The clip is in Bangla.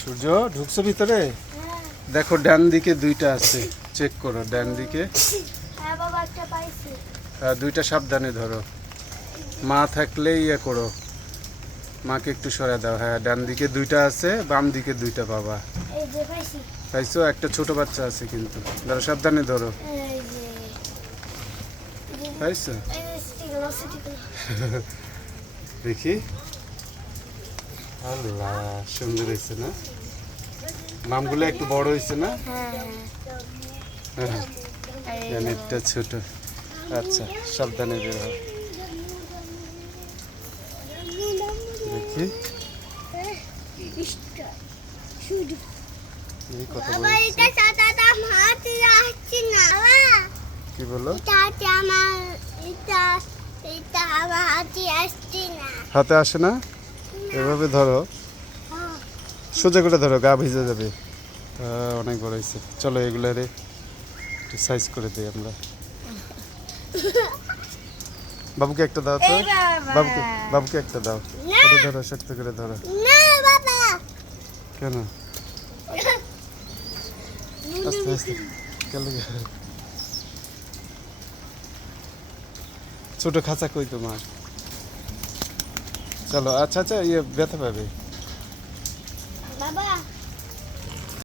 সূর্য ঢুকছো ভিতরে? দেখো ডান দিকে দুইটা আছে, চেক করো ডান দিকে। দুইটা সাবধানে ধরো, মা থাকলে ইয়ে করো, মাকে একটু সরে দাও। হ্যাঁ ডান দিকে দুইটা আছে, বাম দিকে দুইটা পাবা। পাইছো? একটা ছোট বাচ্চা আছে কিন্তু, ধরো সাবধানে ধরো। পাইছো? দেখি। আল্লাহ সুন্দর হয়েছে না? মামগুলো একটু বড় হয়েছে না? হ্যাঁ একটা ছোট। আচ্ছা সাবধানে বের হও। দেখি এই কথা বলছি। কি বলো? হাতে আসে না? এভাবে ধরো, সোজা করে ধরো, গা ভিজে যাবে। অনেক বড় হয়েছে। চলো এগুলারে একটু সাইজ করে দিই আমরা। বাবুকে একটা দাও তো, বাবুকে একটা দাও। এটা ধরো, শক্ত করে ধরো। কেন? আস্তে আস্তে কেন? ছোট খাঁচা কই তোমার? চলো আচ্ছা আচ্ছা, ইয়ে ব্যথা পাবে।